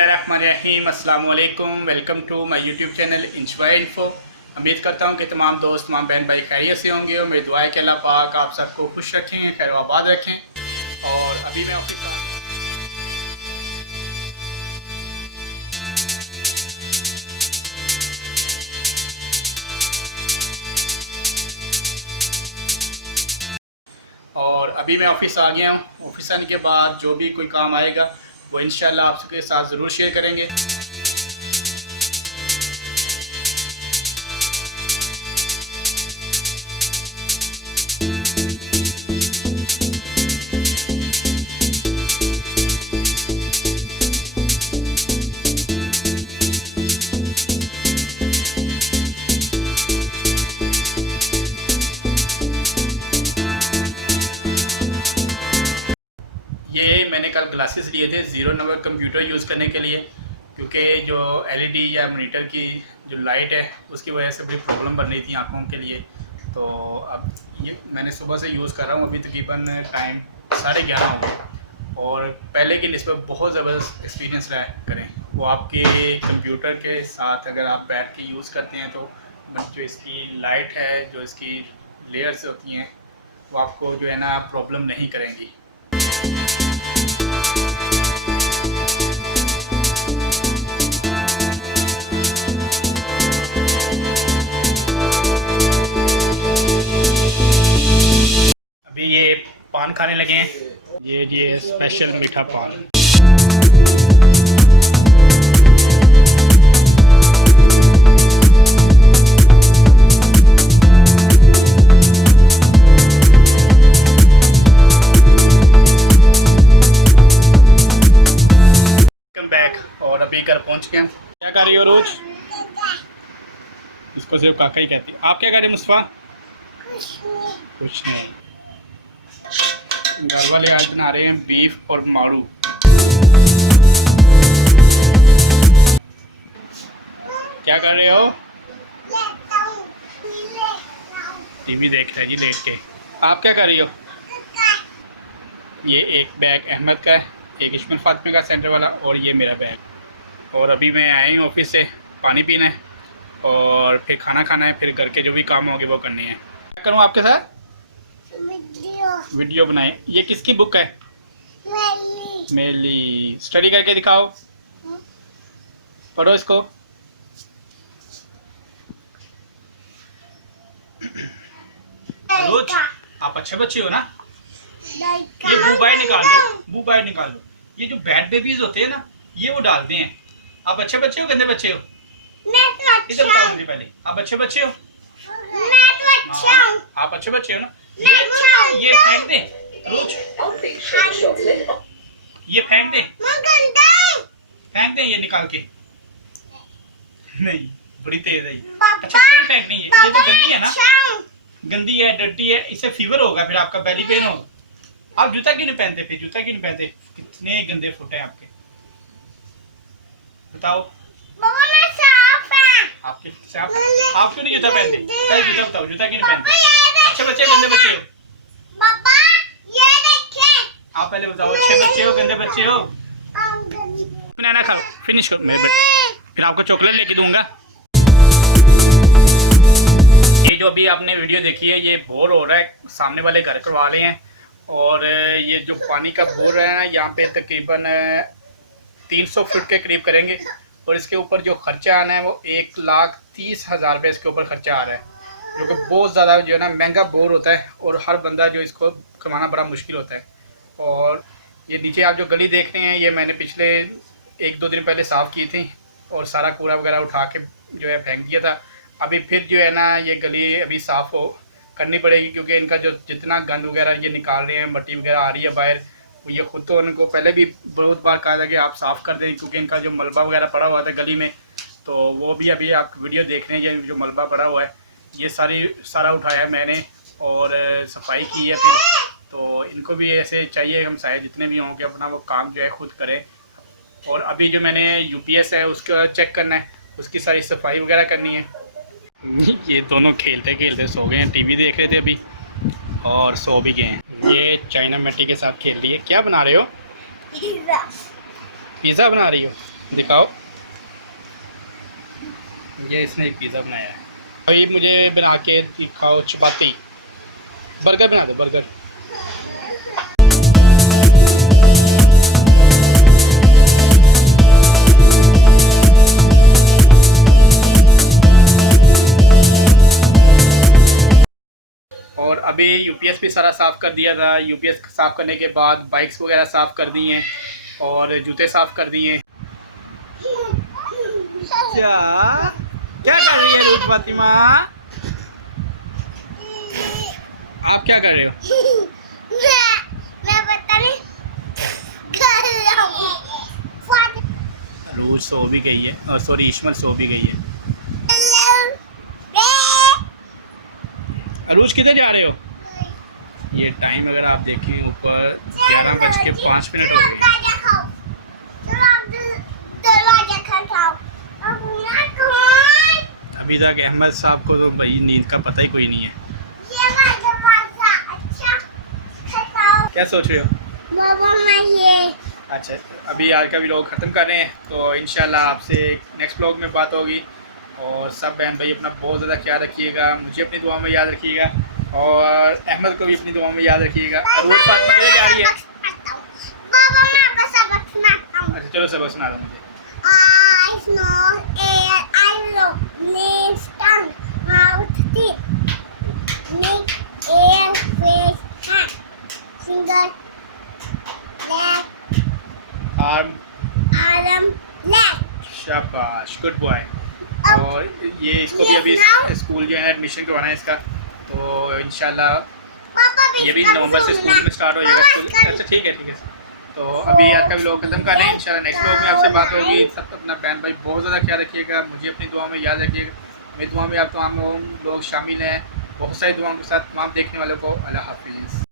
बिस्मिल्लाहिर्रहमानिर्रहीम, अस्सलाम वालेकुम। Welcome to my YouTube channel Enjoy Info. उम्मीद करता हूँ कि तमाम दोस्त, तमाम बहन भाई खैरियत से होंगे और मेरी दुआ है कि अल्लाह पाक आप सबको खुश रखें, खैर आबाद रखें। और अभी मैं ऑफिस आ गया हूँ। ऑफिस आने के बाद जो भी कोई काम आएगा वो इंशाल्लाह आपके साथ ज़रूर शेयर करेंगे। ये मैंने कल ग्लासेस लिए थे 0 नंबर कंप्यूटर यूज़ करने के लिए, क्योंकि जो एलईडी या मॉनिटर की जो लाइट है उसकी वजह से बड़ी प्रॉब्लम बन रही थी आँखों के लिए। तो अब ये मैंने सुबह से यूज़ कर रहा हूँ। अभी तकरीबन टाइम 11:30 हुआ और पहले की निस्बत बहुत ज़बरदस्त एक्सपीरियंस रहा करें। वो आपके कंप्यूटर के साथ अगर आप बैठ के यूज़ करते हैं तो जो इसकी लाइट है, जो इसकी लेयर्स होती हैं, वो आपको जो है ना प्रॉब्लम नहीं करेंगी। अभी ये पान खाने लगे हैं। ये स्पेशल मीठा पान। और अभी घर पहुंच गए। क्या कर रही हो रोज? इसको सिर्फ काका ही कहती। आप क्या कर रही मुस्तफा? कुछ नहीं। घर वाले आज बना रहे हैं बीफ और माड़ू। क्या कर रहे हो? टीवी देख रहे जी लेट के। आप क्या कर रही हो? ये एक बैग अहमद का है, एक इश्मन फातिमा का सेंटर वाला, और ये मेरा बैग। और अभी मैं आई हूँ ऑफिस से, पानी पीना है और फिर खाना खाना है, फिर घर के जो भी काम होंगे वो करने हैं। क्या करूँ आपके साथ? वीडियो बनाए। ये किसकी बुक है? मेरी। स्टडी करके दिखाओ, पढ़ो इसको। रोज आप अच्छे बच्चे हो ना? ये बू बाहर निकाल दो, बू बाहर निकाल दो। ये जो बैड बेबीज होते हैं ना, ये वो डालते हैं। आप अच्छे बच्चे हो, गंदे बच्चे हो? इधर बताओ मुझे पहले, आप अच्छे बच्चे हो? आप अच्छे बच्चे हो ना? ये फेंक दे रोज, ये फेंक दे, फेंक दे ये निकाल के। नहीं, बड़ी तेज है ये। अच्छा फेंकनी है, ये तो गंदी है ना, गंदी है, डर्टी है, इससे फीवर होगा, फिर आपका बेली पेन होगा। आप जूता क्यों नहीं पहनते? फिर जूता क्यों नहीं पहनते? कितने गंदे फुट हैं आपके, बताओ। आपके साफ, आप क्यों नहीं जूता पहनते? पहले जूता बताओ, जूता क्यों नहीं पहनते? अच्छे बच्चे हो, गंदे बच्चे हो? आप पहले बताओ, अच्छे बच्चे हो, गंदे बच्चे हो? बनाना खाओ, फिनिश करो मेरे बेटे, फिर आपको चॉकलेट लेके दूंगा। ये जो अभी आपने वीडियो देखी है, ये बोर हो रहा है, सामने वाले घर करवा रहे हैं। और ये जो पानी का बोर है ना, यहाँ पे तकरीबन 300 फुट के करीब करेंगे। और इसके ऊपर जो खर्चा आना है वो 1,30,000 रुपये इसके ऊपर खर्चा आ रहा है, जो कि बहुत ज़्यादा जो है ना महंगा बोर होता है और हर बंदा जो इसको कमाना बड़ा मुश्किल होता है। और ये नीचे आप जो गली देख रहे हैं, ये मैंने पिछले 1-2 दिन पहले साफ़ की थी और सारा कूड़ा वगैरह उठा के जो है फेंक दिया था। अभी फिर जो है ना ये गली अभी साफ़ हो करनी पड़ेगी, क्योंकि इनका जो जितना गंद वगैरह ये निकाल रहे हैं, मट्टी वगैरह आ रही है बाहर, ये खुद तो उनको पहले भी बहुत बार कहा था कि आप साफ़ कर दें, क्योंकि इनका जो मलबा वगैरह पड़ा हुआ था गली में, तो वो भी अभी आप वीडियो देख रहे हैं। ये जो मलबा पड़ा हुआ है ये सारा उठाया मैंने और सफाई की है। फिर तो इनको भी ऐसे चाहिए, हम सारे जितने भी हों कि अपना वो काम जो है खुद करें। और अभी जो मैंने UPS है उसका चेक करना है, उसकी सारी सफाई वगैरह करनी है। ये दोनों खेलते खेलते सो गए हैं, टीवी देख रहे थे अभी और सो भी गए हैं। ये चाइना मिट्टी के साथ खेल रही है। क्या बना रहे हो? पिज़्ज़ा बना रही हो? दिखाओ। ये इसने एक पिज़्ज़ा बनाया है। भाई मुझे बना के दिखाओ चपाती। बर्गर बना दो, बर्गर। और अभी यूपीएस भी सारा साफ़ कर दिया था। यूपीएस साफ़ करने के बाद बाइक्स वगैरह साफ़ कर दी हैं और जूते साफ़ कर दिए हैं। क्या कर रही है रूथ फातिमा? आप क्या कर रहे हो? मैं पता नहीं कर रहा हूँ। रूथ सो भी गई है, और सॉरी इश्मत सो भी गई है। अरूज किधर जा रहे हो? ये टाइम अगर आप देखें ऊपर 11:05 हो गए। अभी तक अहमद साहब को तो भाई नींद का पता ही कोई नहीं है। क्या सोच रहे हो? अच्छा, अभी आज का व्लॉग ख़त्म कर रहे हैं, तो इंशाल्लाह आपसे नेक्स्ट व्लॉग में बात होगी। और सब बहन भाई अपना बहुत ज़्यादा ख्याल रखिएगा, मुझे अपनी दुआ में याद रखिएगा और अहमद को भी अपनी दुआ में याद रखिएगा। अरूज फातिमा किधर जा रही है? अच्छा चलो सबक सुना दो मुझे। आर्म, शाबाश, गुड बॉय। और ये इसको भी अभी स्कूल जो है एडमिशन करवाना है इसका, तो इंशाल्लाह ये भी नवंबर से स्कूल में स्टार्ट हो जाएगा स्कूल। अच्छा ठीक है, ठीक है। तो अभी आज का व्लॉग खत्म कर रहे हैं, इंशाल्लाह नेक्स्ट व्लॉग में आपसे बात होगी। सब अपना बहन भाई बहुत ज़्यादा ख्याल रखिएगा, मुझे अपनी दुआ में याद रखिएगा। मेरी दुआ में आप तमाम लोग शामिल हैं। बहुत सारी दुआओं के साथ तमाम देखने वालों को अल्लाह हाफिज़।